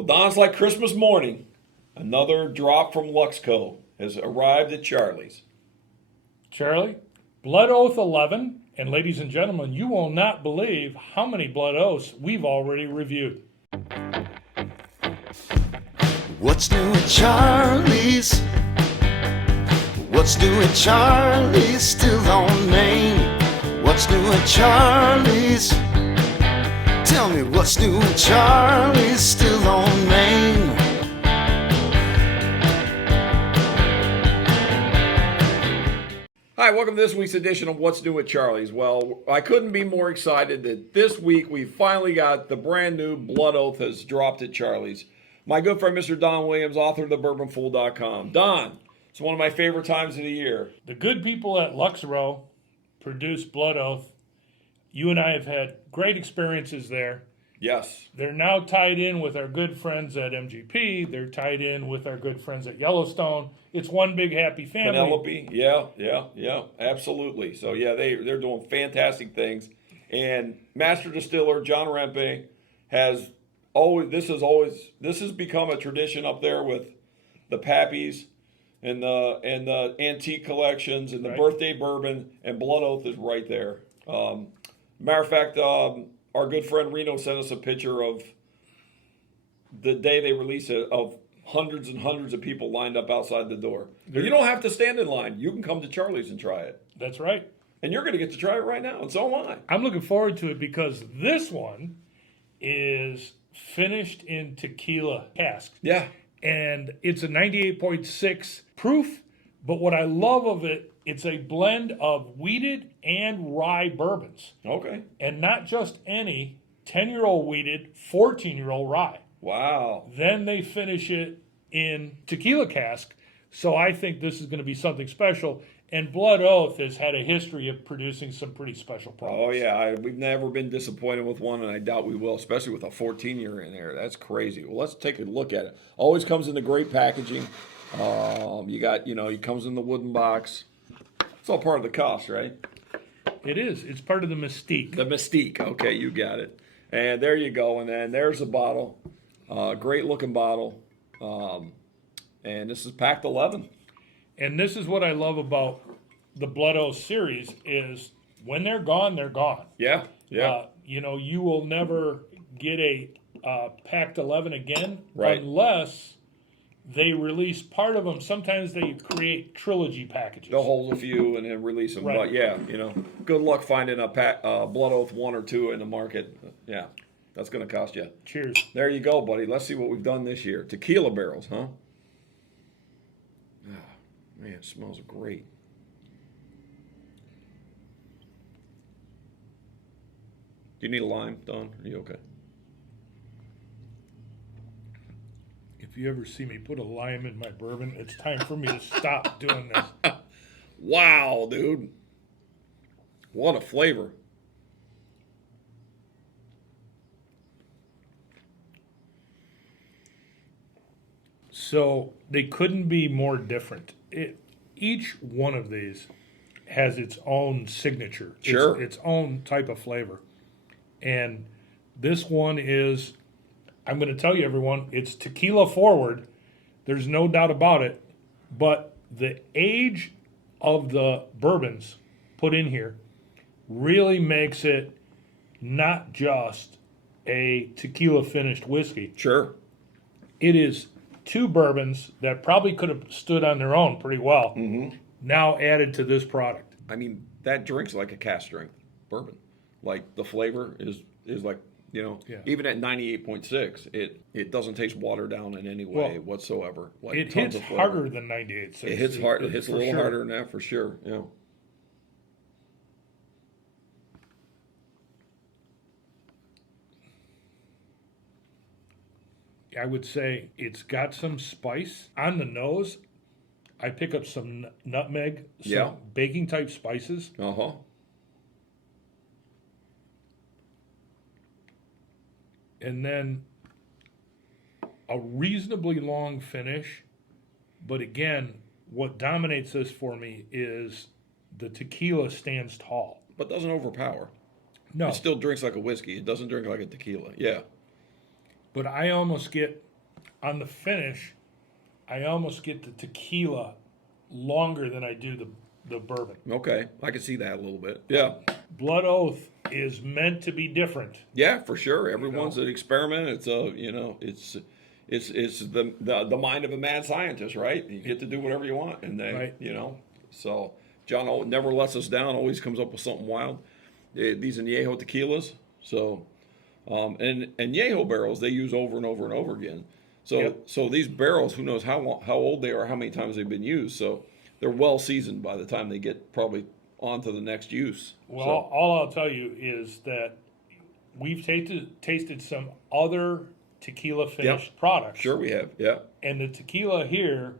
Well, Don's like Christmas morning. Another drop from Lux Co. has arrived at Charlie's. Charlie, Blood Oath 11, and ladies and gentlemen, you will not believe how many Blood Oaths we've already reviewed. What's new at Charlie's? What's new at Charlie's? Still on Main. What's new at Charlie's? Tell me what's new at Charlie's? Still on Main. Hi, welcome to this week's edition of What's New at Charlie's. Well, I couldn't be more excited that this week we finally got the brand new Blood Oath has dropped at Charlie's. My good friend, Mr. Don Williams, author of thebourbonfool.com. Don, it's one of my favorite times of the year. The good people at Lux Row produce Blood Oath. You and I have had great experiences there. Yes. They're now tied in with our good friends at MGP. They're tied in with our good friends at Yellowstone. It's one big happy family. Penelope, yeah, absolutely. So yeah, they're doing fantastic things. And master distiller John Rempe has always this has become a tradition up there with the Pappies and the antique collections and the birthday bourbon, and Blood Oath is right there. Matter of fact, our good friend Reno sent us a picture of the day they released it, of hundreds and hundreds of people lined up outside the door. But you don't have to stand in line. You can come to Charlie's and try it. That's right. And you're going to get to try it right now, and so am I. I'm looking forward to it because this one is finished in tequila cask. Yeah. And it's a 98.6 proof, but what I love of it, it's a blend of wheated and rye bourbons. Okay. And not just any 10-year-old wheated, 14-year-old rye. Wow. Then they finish it in tequila cask. So I think this is going to be something special. And Blood Oath has had a history of producing some pretty special products. Oh, yeah. We've never been disappointed with one, and I doubt we will, especially with a 14-year in there. That's crazy. Well, let's take a look at it. Always comes in the great packaging. It comes in the wooden box. It's all part of the cost, right? It is. It's part of the mystique. The mystique. Okay, you got it. And there you go. And then there's the bottle. Great looking bottle. And this is packed 11. And this is what I love about the Blood Oath series is when they're gone, they're gone. Yeah. You will never get a packed 11 again unless they release part of them. Sometimes they create trilogy packages. They'll hold a few and then release them. Right. But yeah, good luck finding a Blood Oath 1 or 2 in the market. Yeah, that's going to cost you. Cheers. There you go, buddy. Let's see what we've done this year. Tequila barrels, huh? Oh, man, it smells great. Do you need a lime, Don? Are you okay? If you ever see me put a lime in my bourbon, it's time for me to stop doing this. Wow, dude. What a flavor. So they couldn't be more different. Each one of these has its own signature. Sure. Its own type of flavor. And this one is, I'm going to tell you, everyone, it's tequila forward. There's no doubt about it. But the age of the bourbons put in here really makes it not just a tequila finished whiskey. Sure. It is two bourbons that probably could have stood on their own pretty well, now added to this product. I mean, that drink's like a cask strength bourbon. Like, the flavor is like, even at 98.6, it doesn't taste watered down in any way whatsoever. Like, it hits harder than 98.6. It hits hard. It hits a little harder than that for sure. Yeah. I would say it's got some spice on the nose. I pick up some nutmeg, some baking type spices. Uh-huh. And then a reasonably long finish. But again, what dominates this for me is the tequila stands tall. But doesn't overpower. No. It still drinks like a whiskey. It doesn't drink like a tequila. Yeah. But I almost get on the finish, I almost get the tequila longer than I do the bourbon. Okay, I can see that a little bit. Yeah, Blood Oath is meant to be different. yeah, for sure. Everyone's an experiment. It's a, you know, it's the mind of a mad scientist, right? You get to do whatever you want, and they, Right. you know. So John never lets us down. Always comes up with something wild. These Añejo tequilas. So, and Añejo barrels they use over and over and over again. So Yep. so these barrels, who knows how old they are, how many times they've been used. So they're well seasoned by the time they get probably on to the next use. Well, So, all I'll tell you is that we've tasted some other tequila finished products. sure we have. Yeah. And the tequila here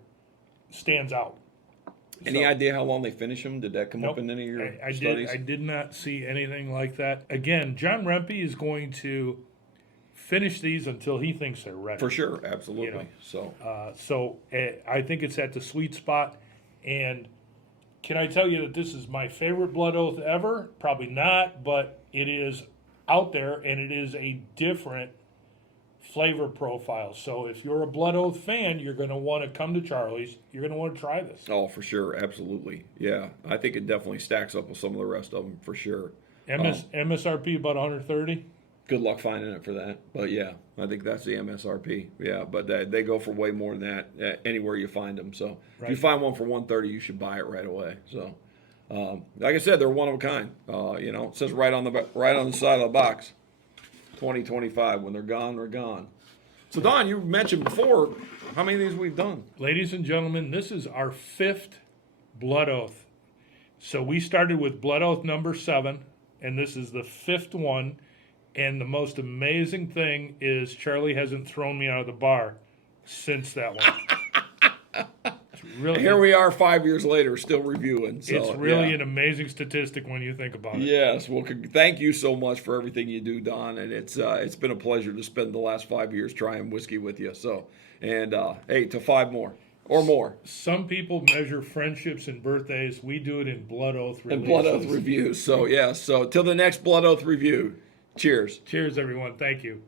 stands out. Any So- idea how long they finish them? Did that come Nope. up in any of your I studies? did not see anything like that. Again, John Rempe is going to finish these until he thinks they're ready. For sure, absolutely. You know. So I think it's at the sweet spot. And can I tell you that this is my favorite Blood Oath ever? Probably not, but it is out there, and it is a different flavor profile. So if you're a Blood Oath fan, you're going to want to come to Charlie's. You're going to want to try this. oh, for sure, absolutely, yeah. I think it definitely stacks up with some of the rest of them for sure. MSRP about 130. Good luck finding it for that, but yeah, I think that's the MSRP. Yeah, but they go for way more than that anywhere you find them. So if you Right. find one for 130, you should buy it right away. So, like I said, they're one of a kind. You know, it says right on the side of the box, 2025. When they're gone, they're gone. So Don, you mentioned before how many of these we've done. Ladies and gentlemen, this is our 5th Blood Oath. So we started with Blood Oath number 7, and this is the 5th one. And the most amazing thing is Charlie hasn't thrown me out of the bar since that one. It's really, Here we are 5 years later, still reviewing. So, it's really yeah. an amazing statistic when you think about it. Yes, well, thank you so much for everything you do, Don, and it's been a pleasure to spend the last 5 years trying whiskey with you. So, and hey, to 5 more or more, Some people measure friendships and birthdays. We do it in Blood Oath releases. and Blood Oath reviews. So, yeah, so till the next Blood Oath review, cheers. Cheers, everyone. Thank you.